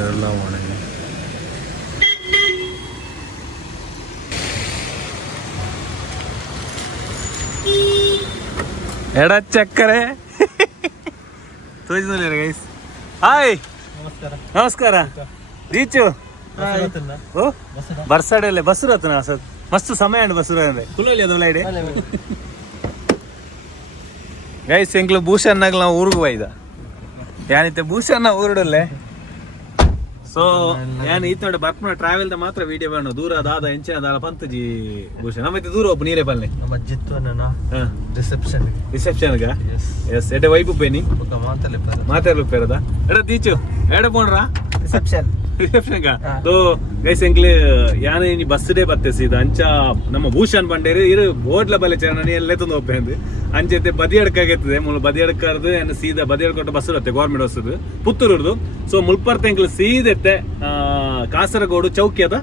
എല്ലാം ഉണങ്ങി. എടാ ചക്കരെ ತೋರಿಸಿದ್ರೆ ಗೈಸ್. ಹಾಯ್ ನಮಸ್ಕಾರ. ರೀಚು ಓ ಬರ್ಸಾಡಲ್ಲೇ ಬಸ್ರು ಹತ್ತನ ಸರ್ ಮಸ್ತ್ ಸಮಯ ಅಂಡ್ ಬಸ್ರು ಅಂದ್ರೆ ಕುಲಲ್ಲಿ ಅದು ಲೈಡೆ ಗೈಸ್ ಎಂಕ್ಲು ಭೂಷಣ್ಣಾಗ ನಾವು ಊರಿಗೆ ಹೋಯ್ದ ಯಾನಿತ್ತೆ ಭೂಷಣ್ಣ ಊರುಡಲ್ಲೇ. ಸೊ ഞാൻ ಈತನೋಡೆ ಬರ್ಪನ ಟ್ರಾವೆಲ್ ದ ಮಾತ್ರ ವಿಡಿಯೋ ಬೇಡ ದೂರ ದಾದ ಎಂಚಿನ ದಾದ ಪಂತಜಿ ಭೂಷಣ ನಮ್ಮತ್ತೆ ದೂರ ಒಬ್ಬ ನೀರೇ ಬಲ್ಲೆ ನಮ್ಮ ಜಿತ್ತುವನ್ನ ರಿಸೆಪ್ಷನ್ ಗ ಎಸ್ ಎಡೆ ವೈಪು ಬೇನಿ ಮಾತಾಡ್ಲಿಪ್ಪೇರದ ಎಡ ತೀಚು ಎಡ ಪೋಣ್ರಾ ರಿಸೆಪ್ಷನ್ ಗ ತೋ ಗೈಸ್ ಎಂಕ್ಲೆ ಯಾನ ಇನಿ ಬಸ್ ಡೇ ಬತ್ತೆ ಸೀದಾ ಅಂಚ ನಮ್ಮ ಭೂಷಣ್ ಬಂಡೇರಿ ಇರು ಬೋಡ್ಲ ಬಲೆ ಚರಣಿ ಎಲ್ಲೇ ತಂದು ಹೋಗ್ಬೇಂದು ಅಂಚೆತ್ತೆ ಬದಿಯಡ್ಕಾಗತ್ತದೆ ಮುಲ್ ಬದಿಯಡ್ಕಾರ್ದು ಏನು ಸೀದಾ ಬದಿಯಡ್ಕೊಟ್ಟ ಬಸ್ ಇರುತ್ತೆ ಗೌರ್ಮೆಂಟ್ ಬಸ್ಸದು ಪುತ್ತೂರ್ದು. ಸೊ ಮುಲ್ಪರ್ತ ಎಂಕ್ಲು ಸೀದೆತ್ತೆ ಕಾಸರಗೋಡು ಚೌಕಿ ಅದ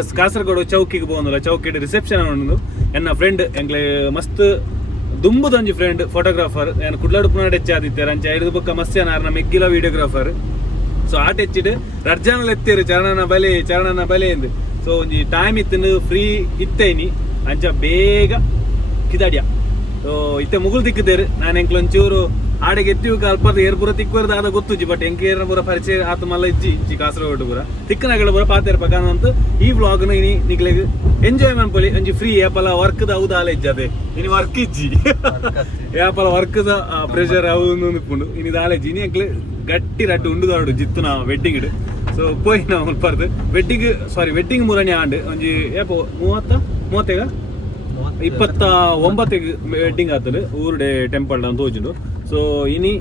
ಎಸ್ ಕಾಸರಗೋಡು ಚೌಕಿಗೆ പോകുന്നില്ല ಚೌಕಿയുടെ ರಿಸೆಪ್ಷನ್ ಉಂಡು ಎನ್ನ ಫ್ರೆಂಡ್ ಎಂಕ್ಲೆ ಮಸ್ತ್ ದುಂಬುದೊಂಜಿ ಫ್ರೆಂಡ್ ಫೋಟೋಗ್ರಾಫರ್ ಏನು ಕುಡ್ಲಾಡುಪುನಾಡ್ ಹೆಚ್ಚಾದಿತ್ತಾರೆ ಅಂಚ ಐದು ಬೊಕ್ಕ ಮಸ್ತ್ಯಾನ ಆರ್ನ ಮೆಗ್ಗಿಲ ವಿಡಿಯೋಗ್ರಾಫರ್. ಸೊ ಆಟ ಹೆಚ್ಚಿಡು ರಡ್ಜಾನಲ್ ಎತ್ತಿರು ಚರಣನ ಬಲೆ ಎಂದು. ಸೊ ಒಂಜಿ ಟೈಮ್ ಇತ್ತನು ಫ್ರೀ ಇತ್ತೇನಿ ಅಂಚ ಬೇಗ ಕಿದಾಡ್ಯ. ಸೊ ಇತ್ತೆ ಮುಗುಲ್ ತಿಕ್ಕಿದ್ದೇರು ನಾನು ಎಂಕ್ಲು ಒಂಚೂರು ಆಡೆಗೆ ಎತ್ತಿವು ಅಲ್ಪದ ಏರ್ ಪೂರ ತಿಕ್ಕುವರ್ದು ಆದ ಗೊತ್ತುಜಿ ಬಟ್ ಎಂಕೇರ್ನ ಪೂರ ಪರಿಚಯ ಆತ ಮಲ್ಲ ಇಜ್ಜಿ ಇಂಚಿ ಕಾಸರಗೋಡು ಪೂರ ತಿಕ್ಕನಗಳ ಪೂರ ಪಾತಿರ್ಪಕ್ಕಂತ ಈ ವ್ಲಾಗ್ನು ಇನಿ ನಿಕ್ಲೆಗ್ ಎಂಜಾಯ್ ಮಾಡ್ಕೊಳ್ಳಿ ಒಂಜಿ ಫ್ರೀ ಯಾಪಲ ವರ್ಕ್ ದ ಹೌದಾಲ ಇಜ್ಜದೆ ಇನಿ ವರ್ಕ್ ಇಜ್ಜಿ ಯಾಪಲ ವರ್ಕ್ ದ ಪ್ರೆಷರ್ ಅವು ನಿಪ್ಪುಂಡು ಇನಿ ದಾಲ ಇಜ್ಜಿ ಇನಿ ಎಂಕ್ಲೆ ಗಟ್ಟಿ ರಡ್ಡು ಉಂಡುದಾಡು ಜಿತ್ತುನ ವೆಡ್ಡಿಂಗ್ ಇಡು. ಸೊ ಪೋಯಿ ನಾವು ಮುಲ್ಪರ್ದು ವೆಡ್ಡಿಂಗ್ ಮೂರನೇ ಆಂಡ್ ಒಂಜಿ ಏಪ 30 29 ವೆಡ್ಡಿಂಗ್ ಆತದು ಊರುಡೆ ಟೆಂಪಲ್ ಅಂತ ತೋಜುಂಡು. ಸೊ ಇನಿ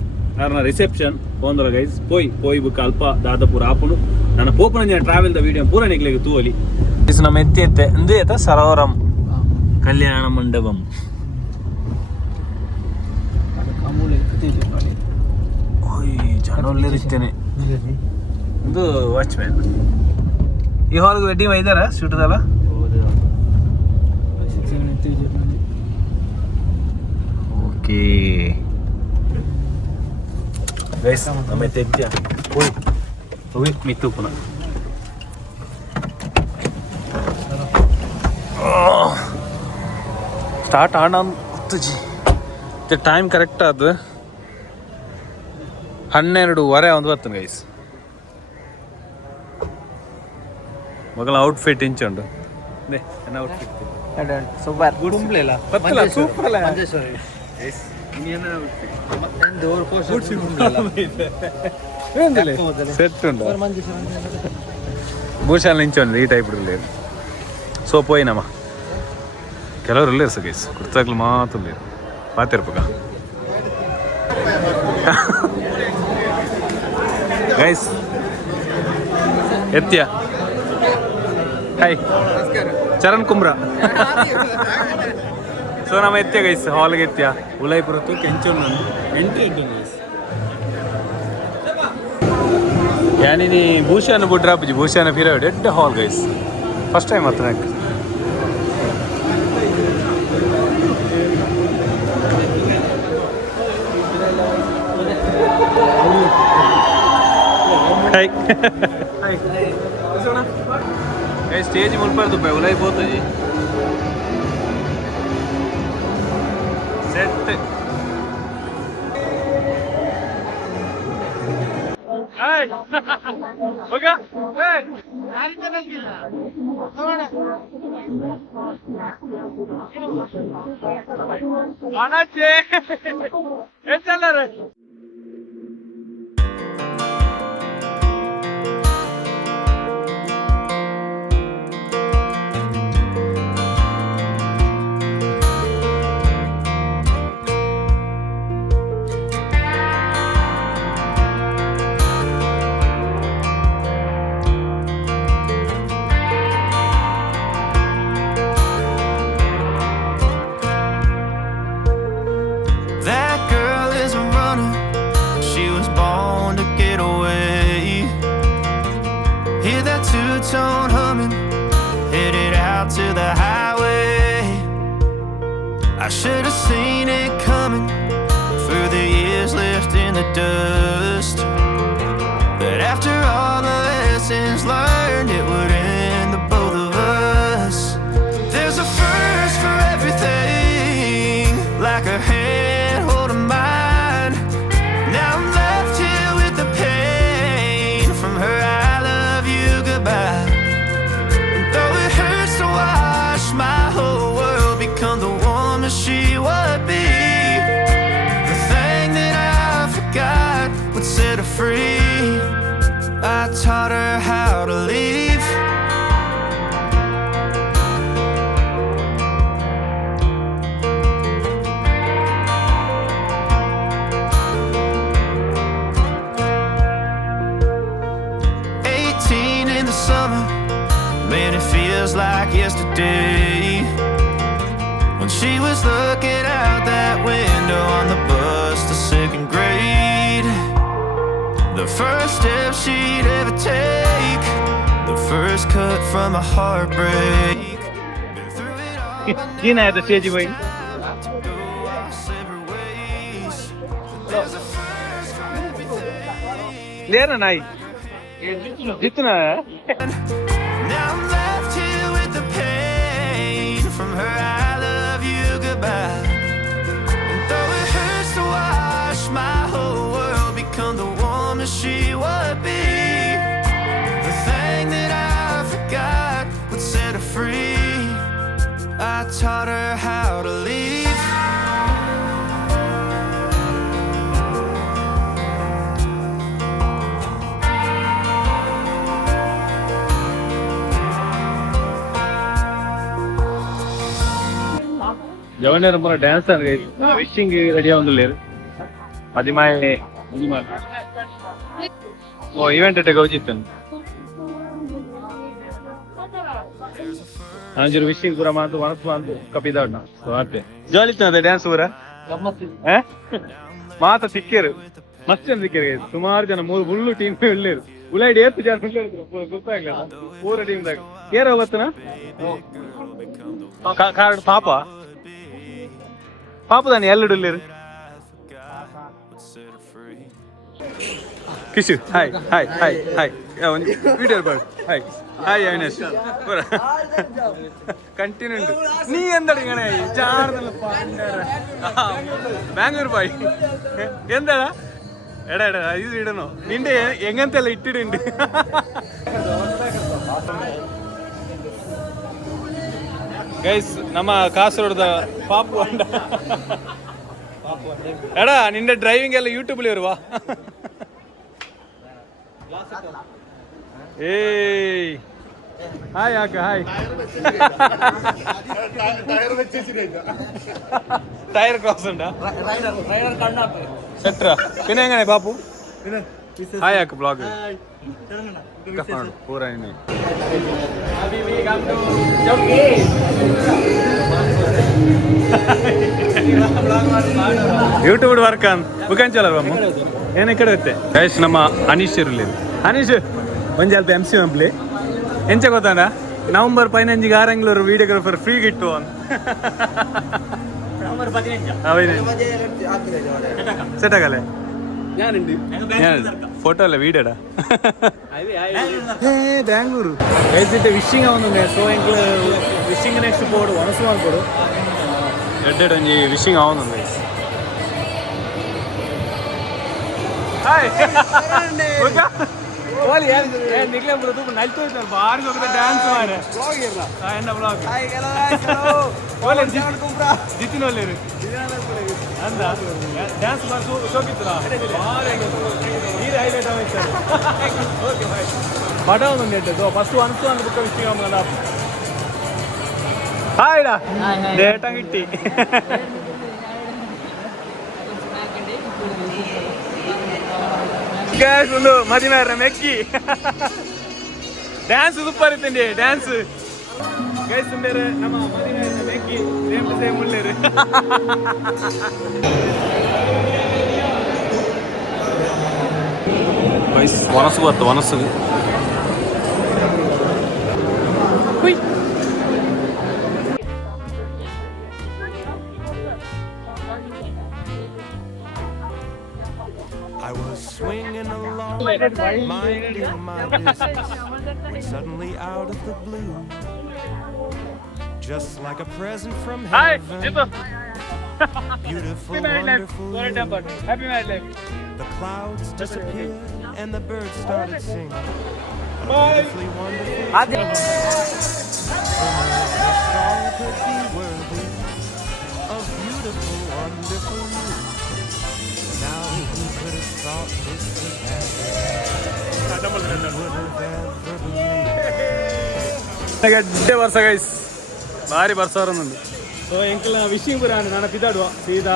ಅರ್ನ ರಿಸೆಪ್ಷನ್ ಪೋಂದರ ಗೈಸ್ ಪೋಯ್ ಬುಕ್ ಅಲ್ಪ ದಾದಪುರ ಆಪುನು ನನ್ನ ಪೋಪನ ಟ್ರಾವೆಲ್ ದ ವಿಡಿಯೋ ಪೂರ ನಿಕ್ಲೆಗ್ ತೂವಲಿ ನಮ್ಮ ಎತ್ತೆ ಇಂದು ಏತ ಸರೋವರಂ ಕಲ್ಯಾಣ ಮಂಡಪಂ ಜನ ಒಳ್ಳೆರಿಸ್ತೇನೆ ಇದು ವಾಚ್ಮ್ಯಾನ್ ಈ ಹಾಲ್ಗೆ ವೆಡ್ಡಿಂಗ್ ಒಯ್ದಾರ ಶೂಟದಲ್ಲ ಓಕೆ ಗೈಸ್ ನಮ್ಮ ತೆಜ್ಜ ಹೋಗಿ ಮಿತ್ತು ಪುನಃ ಸ್ಟಾರ್ಟ್ ಆಣ ಜಿ ಟೈಮ್ ಕರೆಕ್ಟ್ ಆದ 12:30 ಒಂದು ಬರ್ತದೆ ಗೈಸ್. ಮಗಳ ಔಟ್ಫಿಟ್ ಇಂಚುಂಡು ಔಟ್ಫಿಟ್ ಸೂಪರ್ ಗುಂಬ್ಲೆಲ್ಲ ಪತ್ತಲ ಸೂಪರ್ ಅಲ್ಲ ಸೆಟ್ ಉಂಟು ಭೂಷಾಲ್ ನಿಂಚುಂಡು ಈ ಟೈಪ್ ಇರಲಿ. ಸೊ ಪೋಯಿನಮ್ಮ ಕೆಲವರು ಇಲ್ಲೇ ಇರ್ಸ ಗೈಸ್ ಕುರ್ತಾಗ್ಲು ಮಾತು ಇಲ್ಲ ಪಾತಿರ್ಪಕ ಗೈಸ್ ಎತ್ಯ ಹಾಯ್ 𝗠𝗿 ಸೊ ನಮ್ಮ ಎತ್ಯ ಗೈಸ್ ಹಾಲ್ಗೆ ಎತ್ಯ ಉಲೈಪುರತ್ತು ಕೆಂಚೂರು ಎಂಟ್ರಿ ಇಟ್ಟು ಗೈಸ್ ಯಾನಿನಿ ಭೂಷಾನ ಬುಡ್ರಾಪಜಿ ಭೂಷಾನ ಫಿರೋಡ್ ಎಡ್ಡ ಹಾಲ್ ಗೈಸ್ ಫಸ್ಟ್ ಟೈಮ್ ಹತ್ರ ಸ್ಟೇಜ್ ಮುಲ್ಪರ್ದು ಉಲೈ ಪೋತಜಿ set tone humming, headed out to the highway. I should have seen it coming for the years left in the dust, but after all lessons learned, it would end the both of us. There's a first for everything, like a hand holding mine. Now I'm left here with the pain from her I love you goodbye. And though it hurts to watch my whole world become the woman she would be, the thing that I forgot would set her free. I taught her how to leave. 18 in the summer, man, it feels like yesterday, when she was looking out that window on the bus to second grade. The first step she'd ever take, the first cut from a heartbreak. Been through it all, but Gina at the stage now going. it's time to go our separate ways. There's a first for everything. Lera nai. Jitna. Now I'm left here with the pain from her I love you goodbye. And though it hurts to watch my whole world become the woman she would be, the thing that I forgot would set her free. I taught her how to leave. Javane number dance and wishing ready on the lyric. Adimai. Oh, event at a go jitan. And you're wishing for a month, 1 month, copy that now. So, Jolly the dance over. Eh? Mata Tikir. Must and Tikir. Sumar and a more Bulu team will live. Will I dare to just poor team like here over card Papa. Papa than yellow to live. Kiss you. Hi. Peter bird. Hi. Hi, Ines. Continue. Nee and the Bangalore boy. Yenda? I don't know. India, Yangantel it didn't. Guys, Nama Castle the Pop Wanda. Ada, in the driving YouTube. Hey. Hi, Akka. Hi. Tire cross and rider Karnataka. Setra. Pinanga Bapu. Hi, Akka blogger. Poor I know. YouTube would work on. We can tell her. Guys, Nama Anish. Anish, Punjab MC play. Encha gotana November 15 garanglor videographer free gittu on November 15 setagale yanundi photo alla video da hey Bangalore guys it wishing avundu so engle wishing next board onasu albodu edde onji wishing avundu guys hi All yeah, Nikhil bro, tu night to bahar go ke dance mare. Vlog irla. Ha, enna vlog. Hi, hello. All Mr.Kumbra. Jitin ole re. Anda. Dance mar so kitra. Bahar ego. Here highlight avaitar. Okay, bye. Bada on net do. First one to andu bukka vishing amana. Hi da. Hi. Data gitti. Guys, look, Madinara Mekki. Dance super itende, dance. Guys, sundere nama Madinara Mekki, same to same ullere. Guys, vanasu. Hui. I was swinging alone, minding my business, when suddenly out of the blue, just like a present from heaven, beautiful, wonderful you. Happy married life. The clouds disappeared and the birds started singing. Beautifully wonderful. The song could be worthy of beautiful, wonderful you. Now who could have thought this could happen? Who would have ever believed? ಗಡ್ಡೆ ವರ್ಷ guys ಭಾರಿ ಬರ್ಸೋರೊಂದು so ಎಂಕಲ್ ವಿಷಿಂಗ್ ಬರಾನು ನಾನು ಪಿದಾಡುವ ಸೀದಾ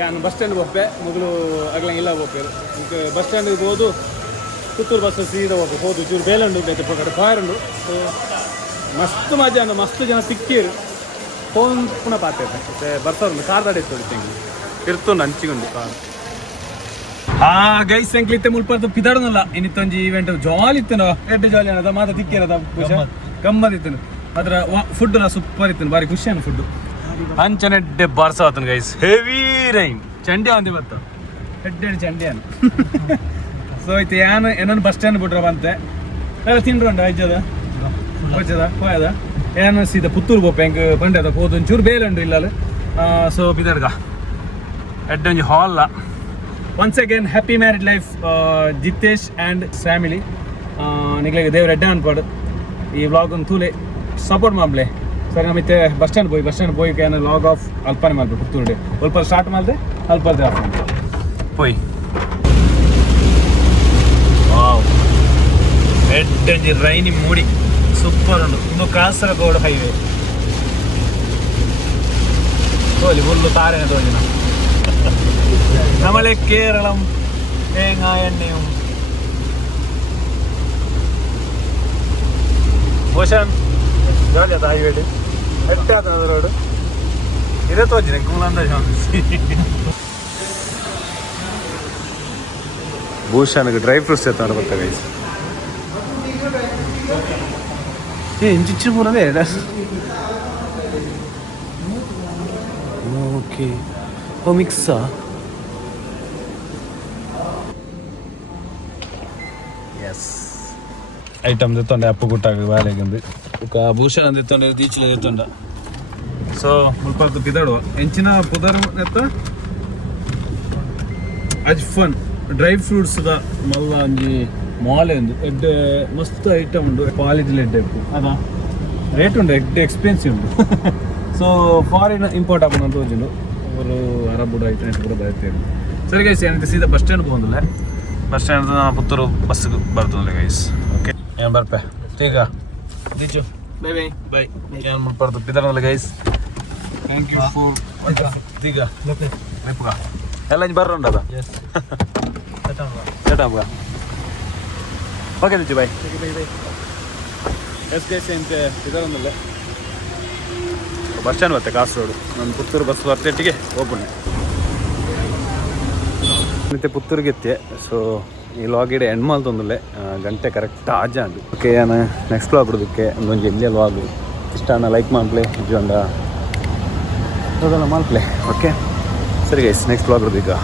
ಯಾನು bus stand ಹೋಗ್ಬೆ ಮೊದಲು ಅಗ್ಲಂಗಿಲ್ಲ ಹೋಗ್ಬೇರು ಇಂಕ bus ಸ್ಟ್ಯಾಂಡಿಗೆ ಹೋದು Puttur bus ಸೀದಾ ಹೋದು ಚೂರು ಬೇಲಂಡು ಬೇತೆ ಪಕ್ಕಡೆ ಫಾಯರುಂಡು ಸೊ ಮಸ್ತ್ ಮಜಾ ಅಂದು ಮಸ್ತ್ ಜನ ಸಿಕ್ಕಿರು ಫೋನ್ ಪುನಃ ಪಾತೈತೆ ಮತ್ತೆ ಬರ್ಸೋರು ಕಾರ್ ದಾಡಿ ತೊಡಿತಂಗಿ ಇರ್ತುಂಡು ಹಂಚಿಕೊಂಡು ಕಾರ್ ಗೈಸ್ ಎಂಕ್ಲಿತ್ತೆ ಮುಲ್ಪರ್ದು ಪಿದಾಡನಲ್ಲ ಇನ್ನಿತ್ತೊಂಜಿ ಈವೆಂಟ್ ಜಾಲಿ ಇತ್ತು ಎಡ್ಡೆ ಜಾಲಿ ಅನ್ನದ ಮಾತ ತಿಕ್ಕಿರದ ಗಮ್ಮತ್ತಿತ್ತು ಅದ್ರ ಫುಡ್ ಸೂಪರ್ ಇತ್ತು ಬಾರಿ ಖುಷಿ ಅನ್ನ ಫುಡ್ ಅಂಚನೆಡ್ಡೆ ಬಾರ್ಸ ಆತನ ಗೈಸ್ ಹೆವಿ ರೈನ್ ಚಂಡೆ ಅಂದಿ ಬತ್ತ ಎಡ್ಡೆ ಚಂಡೆ ಅನ್ನ ಸೊ ಐತೆ ಯಾನು ಏನನ್ನು ಬಸ್ ಸ್ಟ್ಯಾಂಡ್ ಬಿಟ್ರ ಬಂತೆ ಎಲ್ಲ ತಿಂಡ್ರಂಡ ಅಜ್ಜದ ಹೋಯ್ತದ ಹೋಯದ ಏನು ಸೀದಾ ಪುತ್ತೂರು ಬೋಪ ಹೆಂಗೆ ಬಂಡೆ ಹೋದ ಒಂಚೂರು ಬೇರೆ ಉಂಡು ಇಲ್ಲ ಸೊ ಪಿದಾಡ್ಗ ಎಡ್ಡೊಂಜಿ hall once again happy married life Jitesh and family ನಿಗಲಿಗೆ ದೇವ್ರ ಎಡ್ಡೆ ಅನ್ಪಾಡು ಈ ವ್ಲಾಗ್ ಒಂದು ತೂಲೆ ಸಪೋರ್ಟ್ ಮಾಡ್ಲೆ ಸರಿ ನಮಗೆ ಬಸ್ ಸ್ಟ್ಯಾಂಡ್ போய் ಏನು ಲಾಗ್ ಆಫ್ ಅಲ್ಪನೆ ಮಾಡ್ಬೇಕು ಪುತ್ತೂರು ಸ್ವಲ್ಪ ಸ್ಟಾರ್ಟ್ ಮಾಡಿದೆ ಅಲ್ಪರ್ದೆ ಆಫ್ போய் ವಾವ್ ಎಡ್ಡಂಜಿ ರೈನಿ ಮೂಡಿ ಸೂಪರ್ ಉಂಡು ಇದು ಕಾಸರಗೋಡು ಹೈವೇ ತೋಲಿ ಫುಲ್ಲು ತಾರೇನೆ ತೋಲಿನ നമ്മളെ കേരളം തേങ്ങ എണ്ണയും ഭൂഷൺ ജോലിയാ ഹൈവേഡ് എട്ടാത്ത റോഡ് ഇതേ തോച്ചിനെ കൂളാന്താ ಭೂಷಣ್ಗೆ ಡ್ರೈ ಫ್ರೂಟ್ಸ್ ಎತ್ತಾಡು ಬರ್ತಾ ಗೈಸ್ ಇಂಚು ಪೂರದೇ ಓಕೆ ಓ ಮಿಕ್ಸಾ ಐಟಮ್ ತೆತ್ತೊಂಡೆ ಅಪ್ಪು ಗುಟ್ಟಾಗ ಬಾಲೆಗೊಂದು ಭೂಷಣ ತೆತ್ತೊಂಡೆ ತೀಚಲೆ ತೆತ್ತೊಂಡ ಸೊ ಮುಲ್ಪತ್ತು ಪಿದಾಡುವ ಎಂಚಿನ ಪುದರ್ ಎತ್ತ ಅಜ್ಫನ್ ಡ್ರೈ ಫ್ರೂಟ್ಸ್ ಮಲ್ಲ ಒಂಜಿ ಮಾಲೆ ಉಂದು ಎಡ್ಡೆ ಮಸ್ತ್ ಐಟಮ್ ಉಂಡು ಕ್ವಾಲಿಟಿಲಿ ಎಡ್ಡೆ ಉಪ್ಪು ಅದ ರೇಟ್ ಉಂಡು ಎಡ್ಡೆ ಎಕ್ಸ್ಪೆನ್ಸಿವ್ ಉಂಡು ಸೊ ಫಾರಿನ್ ಇಂಪೋರ್ಟ್ ಆಪನ ತೋಜಿಂಡು ಅವರು ಅರಬ್ ಐಟಮ್ ಪೂರ ಬರ್ತೇವೆ ಸರಿ ಗೈಸ್ ಏನಂತ ಸೀದಾ ಬಸ್ ಸ್ಟ್ಯಾಂಡ್ ಹೋಗಂದಿಲ್ಲ ಬಸ್ ಸ್ಟ್ಯಾಂಡ್ ಪುತ್ತೂರು ಬಸ್ಗೆ ಬರ್ತದಲ್ಲ ಗೈಸ್ ಓಕೆ ಏನು ಬರ್ಪೆ ಈಗ ದೀಚು ಬೈ ಬೈ ಬೈ ಏನು ಮಾಡ್ಬಾರ್ದು ಪಿದಾರಲ್ಲ ಗೈಸ್ ಥ್ಯಾಂಕ್ ಯು ಫಾರ್ ಈಗ ಲೆಪ್ಪಗ ಎಲ್ಲ ಬರ್ರಂಡ ಅದ ಚಟಾಬ್ಗ ಓಕೆ ದೀಚು ಬೈ ಎಸ್ ಗೈಸ್ ಅಂತ ಪಿದಾರಲ್ಲ ಬಸ್ ಸ್ಟ್ಯಾಂಡ್ ಬರುತ್ತೆ ಕಾಸರಗೋಡು ನಾನು ಪುತ್ತೂರು ಬಸ್ ಬರ್ತೇಟಿಗೆ ಓಪನ್ ಮತ್ತೆ ಪುತ್ತೂರಿಗೆ ಎತ್ತೆ ಸೊ ಈ ಲಾಗಿಡೆ ಎಂಡ್ ಮಾಡ್ತೊಂದಲ್ಲೇ ಗಂಟೆ ಕರೆಕ್ಟ್ ಆಜ ಅಂಡು ಓಕೆ ನಾನು ನೆಕ್ಸ್ಟ್ ಲಾಗ್ ಬಿಡೋದಕ್ಕೆ ಒಂದೊಂದು ಎಲ್ಲಿ ಲಾಗು ಇಷ್ಟ ಲೈಕ್ ಮಾಡ್ಪ್ಲೆ ಇಜೊಂಡ ಅದೆಲ್ಲ ಮಾಡ್ಪ್ಲೆ ಓಕೆ ಸರಿ ಗೈಸ್ ನೆಕ್ಸ್ಟ್ ಲಾಗ್ ಬಿಡೋದು ಈಗ